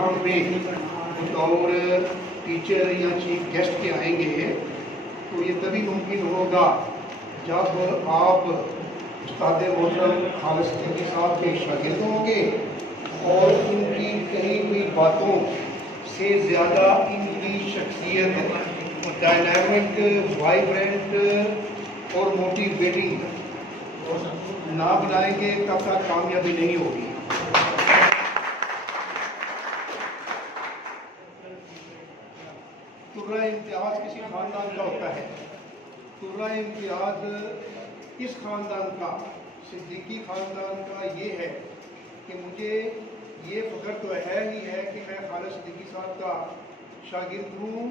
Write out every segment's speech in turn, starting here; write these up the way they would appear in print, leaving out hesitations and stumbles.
यहाँ पे बतौर टीचर या चीफ गेस्ट के आएंगे तो ये तभी मुमकिन होगा जब आप उस्ताद मोहतरम खालिद सिद्दीकी साहब के शागिर्द होंगे और इनकी कही हुई बातों से ज़्यादा इनकी शख्सियत डायनामिक, वाइब्रेंट और मोटिवेटिंग ना बनाएंगे तब तक कामयाबी नहीं होगी। तुर्रा इम्तियाज़ किसी ख़ानदान का होता है। तुर्रा इम्तियाज़ इस ख़ानदान का, सिद्दीकी ख़ानदान का ये है कि मुझे ये फ़ख्र तो है ही है कि मैं खालिद सिद्दीकी साहब का शागिर्द हूँ।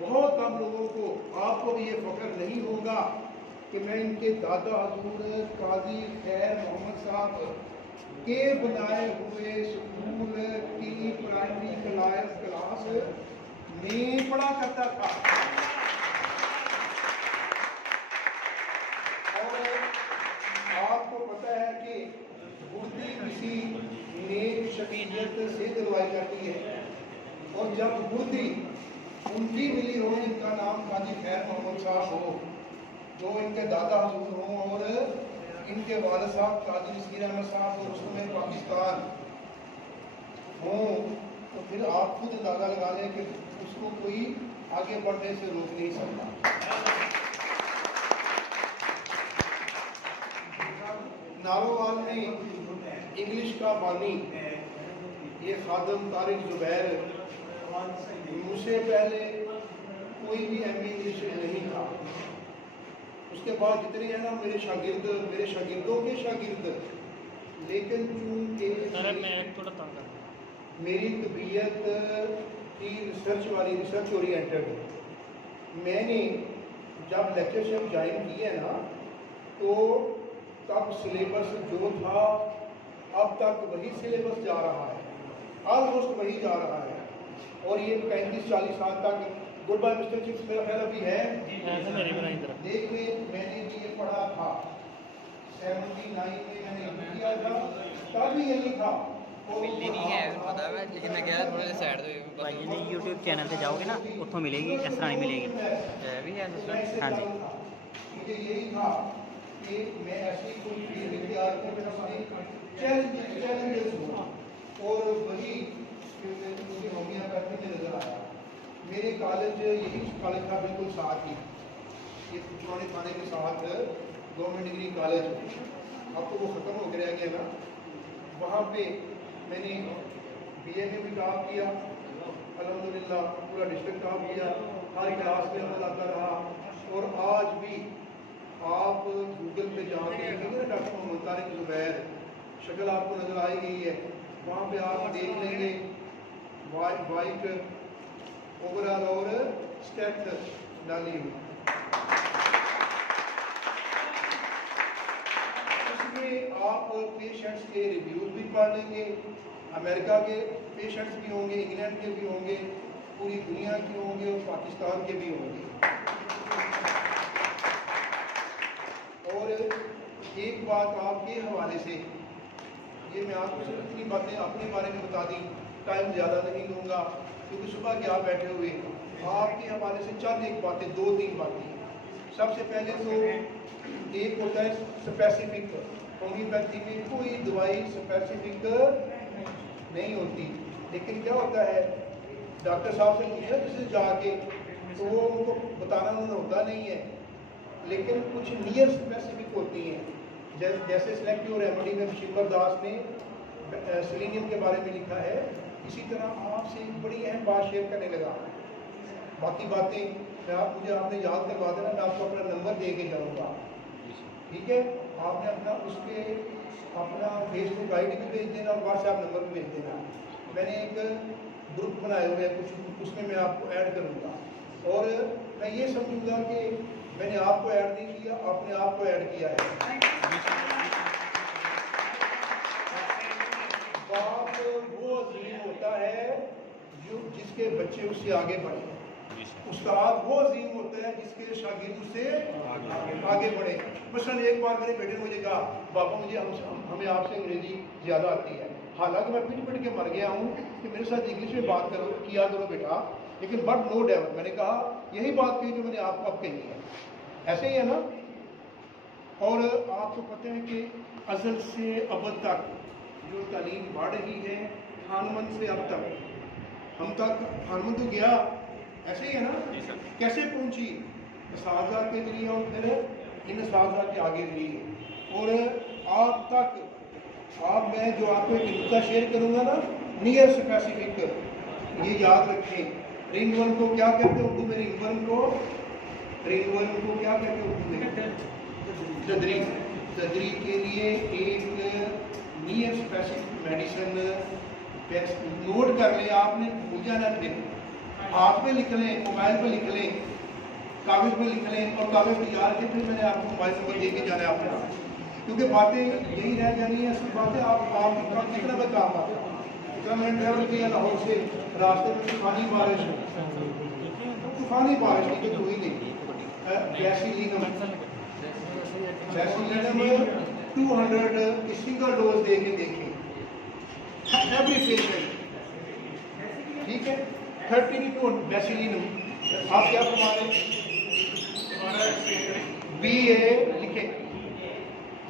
बहुत कम लोगों को, आपको भी ये फ़ख्र नहीं होगा कि मैं इनके दादा हजूर काजी खैर मोहम्मद साहब के बनाए हुए स्कूल की प्राइमरी क्लास में पढ़ा करता था। और आपको पता है कि बुर्दी किसी नेक शख्सियत से दिलवाई जाती है, और जब बुर्दी उनकी मिली हो, इनका नाम काजी खैर मोहम्मद साहब हो, जो इनके दादा हजूर हों और इनके वालिद साहब काजी नसीर अहमद साहब और उसमें पाकिस्तान हों, तो फिर आप खुद अंदाज़ा लगा लें कि उसको कोई आगे बढ़ने से रोक नहीं सकता। नारोवाल में इंग्लिश का बानी ये खादम तारिक ज़ुबैर, मुझसे पहले कोई भी एमए इंग्लिश नहीं था। उसके बाद जितने हैं ना मेरे शागिर्दों के शागिर्द, लेकिन चूँकि मेरी तबीयत की रिसर्च ओरिएंटेड, मैंने जब लेक्चरशिप ज्वाइन की है ना, तो तब सिलेबस जो था अब तक वही सिलेबस जा रहा है, ऑलमोस्ट वही जा रहा है। और ये 35-40 साल तक गुड बाय मिस्टर चिप्स मेरा ख्याल अभी है। देखिए मैंने ये पढ़ा था 79 में, मैंने किया था, तब भी यही था। मिलती नहीं है पता है, लेकिन मैं क्या थोड़े साइड तो भाई जी यूट्यूब चैनल से जाओगे ना, उत्थों मिलेगी, इस तरह नहीं मिलेगी। भी है सिस्टर। हाँ जी, मुझे यही था कि मैं ऐसी कोई फील्ड इख्तियार करूँ चैलेंजेस हो, और वही मुझे होम्योपैथी में नजर आया। मेरे कॉलेज, यही कॉलेज था बिल्कुल साथ ही, ये पुराने थाने के साथ गवर्नमेंट डिग्री कॉलेज, अब तो वो ख़त्म हो गया गया ना। वहाँ पे मैंने बीए में भी टॉप किया, अल्हम्दुलिल्लाह पूरा डिस्ट्रिक्ट टॉप किया, हर क्लास में नंबर आता रहा। और आज भी आप गूगल पे जाके डॉक्टर मोहम्मद तारिक ज़ुबैर शक्ल आपको नज़र आई गई है, वहाँ पे आप देख लेंगे वाइट ओवरऑल और स्टेट डाली हुई। इसमें आप पेशेंट्स के रिव्यूज भी पढ़ लेंगे, अमेरिका के पेशेंट्स भी होंगे, इंग्लैंड के भी होंगे, पूरी दुनिया के होंगे और पाकिस्तान के भी होंगे। और एक बात आपके हवाले से, ये मैं आपको सिर्फ इतनी बातें अपने बारे में बता दी, टाइम ज़्यादा नहीं लूँगा क्योंकि सुबह के आप बैठे हुए, आपके हवाले से चंद एक बातें, 2-3 बातें। सबसे पहले तो एक होता है स्पेसिफिक, होम्योपैथी में कोई दवाई स्पेसिफिक नहीं होती, लेकिन क्या होता है डॉक्टर साहब से पूछा जिससे जाके, तो वो उनको बताना उन्होंने होता नहीं है, लेकिन कुछ नियर स्पेसिफिक होती हैं। जैसे सेलेक्टिव रेमेडी में शिम्बर दास ने सेलेनियम के बारे में लिखा है, इसी तरह आपसे एक बड़ी अहम बात शेयर करने लगा। बाकी बातें मुझे आपने याद करवा देना, मैं आपको अपना नंबर दे के जाऊँगा, ठीक है? आपने अपना उस पर अपना फेसबुक आईडी भी भेज देना और व्हाट्सएप नंबर भी भेज देना। मैंने एक ग्रुप बनाए हुए हैं कुछ, उसमें मैं आपको ऐड करूँगा, और मैं ये समझूंगा कि मैंने आपको ऐड नहीं किया, आपने आपको ऐड किया है। बाप वो अजीम होता है जो जिसके बच्चे उससे आगे बढ़े, उस्ताद वो अजीम होता है जिसके शागिर्द उससे आगे बढ़े। मसलन एक बार मेरे बेटे ने मुझे कहा, पापा मुझे हमें आपसे अंग्रेजी ज़्यादा आती है, हालांकि मैं पिट पिट के मर गया हूँ कि मेरे साथ इंग्लिश में बात करो किया करो बेटा, लेकिन बट नो डेवल, मैंने कहा यही बात कही जो मैंने आपको अब कही है, ऐसे ही है ना। और आपको पता है कि अज़ल से अब तक जो तालीम बढ़ रही है हानमन से अब तक, हम तक हानमन तो गया, ऐसे ही है ना। कैसे पहुंची? इसाज़ा के जरिए और फिर इन इसाज़ा के आगे जरिए, और आप तक आप मैं जो आपको एक नुक्ता शेयर करूँगा ना, नियर स्पेसिफिक, ये याद रखें। रिंग वन को क्या कहते हैं उर्दू में? रिंग वन को, रिंग वन को क्या कहते हैं उर्दू में? सदरी। सदरी के लिए एक नियर स्पेसिफिक मेडिसिन नोट कर ले आपने, भूल जाना, फिर हाथ पे लिख लें, मोबाइल पे लिख लें, कागज़ पे लिख लें, और कागज़ तैयार के फिर मैंने आपको मोबाइल नंबर दे के जाना है आपने, क्योंकि बातें यही रह जानी है। असल बातें आप कितना में काम आता है। इतना मैंने ट्रैवल किया लाहौर से, रास्ते में तूफानी बारिश की तो हुई नहीं। गैसीलीनम 200 सिंगल डोज दे के देखें एवरी पेशेंट, ठीक है। 32 गैसीलीनम आप क्या फरमा रहे? BA लिखे,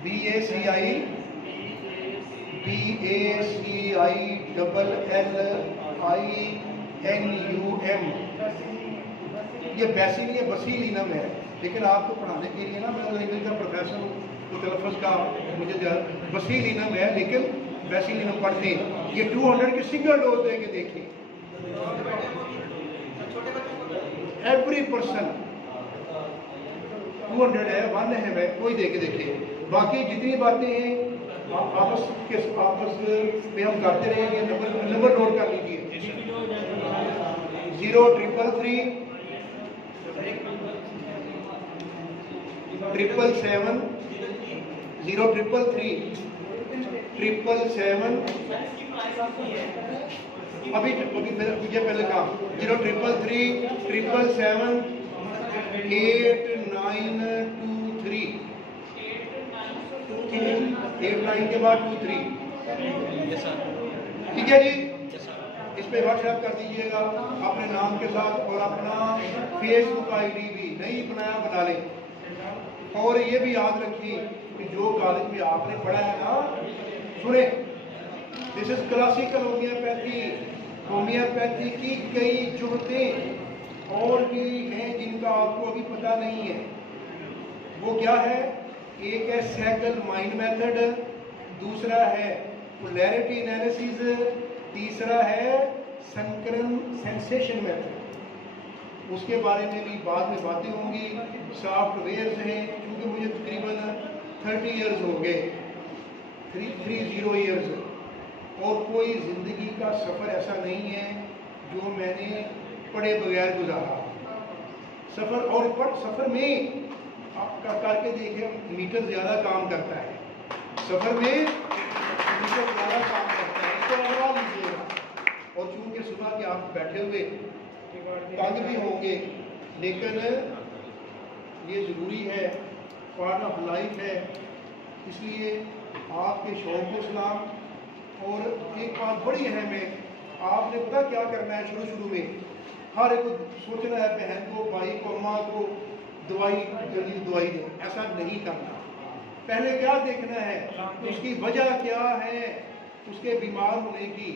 BACI LLINUM, ये बैसिल ये बसीलीनम है। लेकिन आपको पढ़ाने के लिए ना, मैं इंग्लिश का प्रोफेसर हूँ तो तलफ़्फ़ुज़ का मुझे बसीलीनम है, लेकिन बैसिलीनम पढ़ते हैं। ये 200 के सिंगल डोज देंगे, देखिए एवरी पर्सन 200 है, 1 है, मैं कोई दे के देखिए। बाकी जितनी बातें हैं आपस में हम करते रहेंगे। नंबर नोट कर लीजिए, 0333 777 0333 777 अभी ये पहले काम 0333 777 8923 89 के बाद 23, ठीक है जी। इस पे व्हाट्सएप कर दीजिएगा अपने नाम के साथ, और अपना फेसबुक ID भी नहीं बनाया बना लें। और ये भी याद रखिए कि जो कॉलेज में आपने पढ़ा है ना, सुने, this is classical homeopathy. Homeopathy की कई जुगतें और भी हैं जिनका आपको अभी पता नहीं है। वो क्या है? एक है सैगल माइंड मेथड, दूसरा है पोलैरिटी एनालिसिस, तीसरा है संकरण सेंसेशन मेथड। उसके बारे में भी बाद में बातें होंगी। सॉफ्टवेयर्स हैं, क्योंकि मुझे तकरीबन 30 इयर्स हो गए, 30 इयर्स, और कोई ज़िंदगी का सफ़र ऐसा नहीं है जो मैंने पढ़े बगैर गुजारा। सफ़र और सफ़र में आप करके देखिए, मीटर ज़्यादा काम करता है। सफ़र में मीटर ज़्यादा काम करता है, इसको लगवा लीजिएगा। और चूँकि सुबह के आप बैठे हुए तंग भी होंगे, लेकिन ये ज़रूरी है, पार्ट ऑफ लाइफ है, इसलिए आपके शौक़ को सलाम। और एक बात बड़ी अहम है, आपने पता क्या करना है? शुरू में हर एक को सोचना है, बहन को, भाई को, अम्मा को दवाई जल्दी दवाई दें, ऐसा नहीं करना। पहले क्या देखना है? उसकी वजह क्या है, उसके बीमार होने की।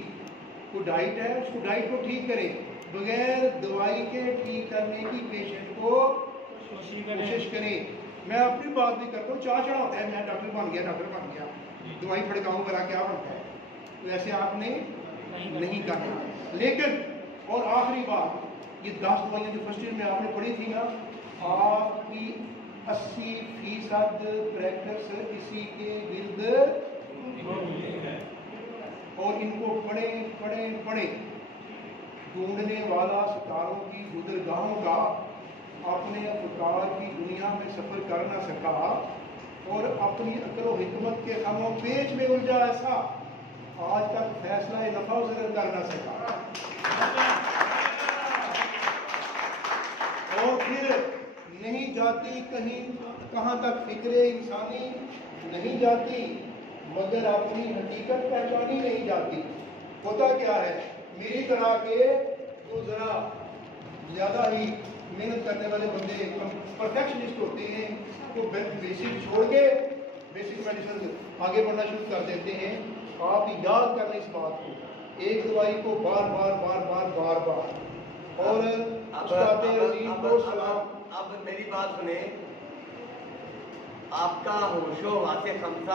कोई डाइट है, उसको डाइट को ठीक करें, बगैर दवाई के ठीक करने की पेशेंट को कोशिश करें। मैं अपनी बात भी करता हूँ, चाह होता है मैं डॉक्टर बन गया, दवाई फड़काऊँ मेरा क्या बनता है, वैसे आपने नहीं करना। लेकिन और आखिरी बात, ये 10 दवाइयाँ जो फर्स्ट ईयर में आपने पढ़ी थी ना, आपकी 80% प्रैक्टिस इसी के गिर्द, और इनको पढ़े। ढूंढने वाला सितारों की गुज़रगाहों का अपने अफकार की दुनिया में सफ़र कर ना सका, और अपनी अक्ल व हिकमत के खामों पेच में उलझा ऐसा, आज तक फैसला नफा ज़रूर कर ना सका। और फिर नहीं जाती कहीं, कहाँ तक फिक्रे इंसानी नहीं जाती, मगर अपनी हकीकत पहचानी नहीं जाती। होता क्या है, मेरी तरह के तो जरा ज्यादा ही मेहनत करने वाले बंदे परफेक्शनिस्ट होते हैं, तो बेसिक छोड़ के बेसिक मेडिसिन आगे बढ़ना शुरू कर देते हैं। आप याद कर लें इस बात को, एक दवाई को बार बार बार बार बार बार और अब मेरी बात सुने, आपका होशो वासे खमसा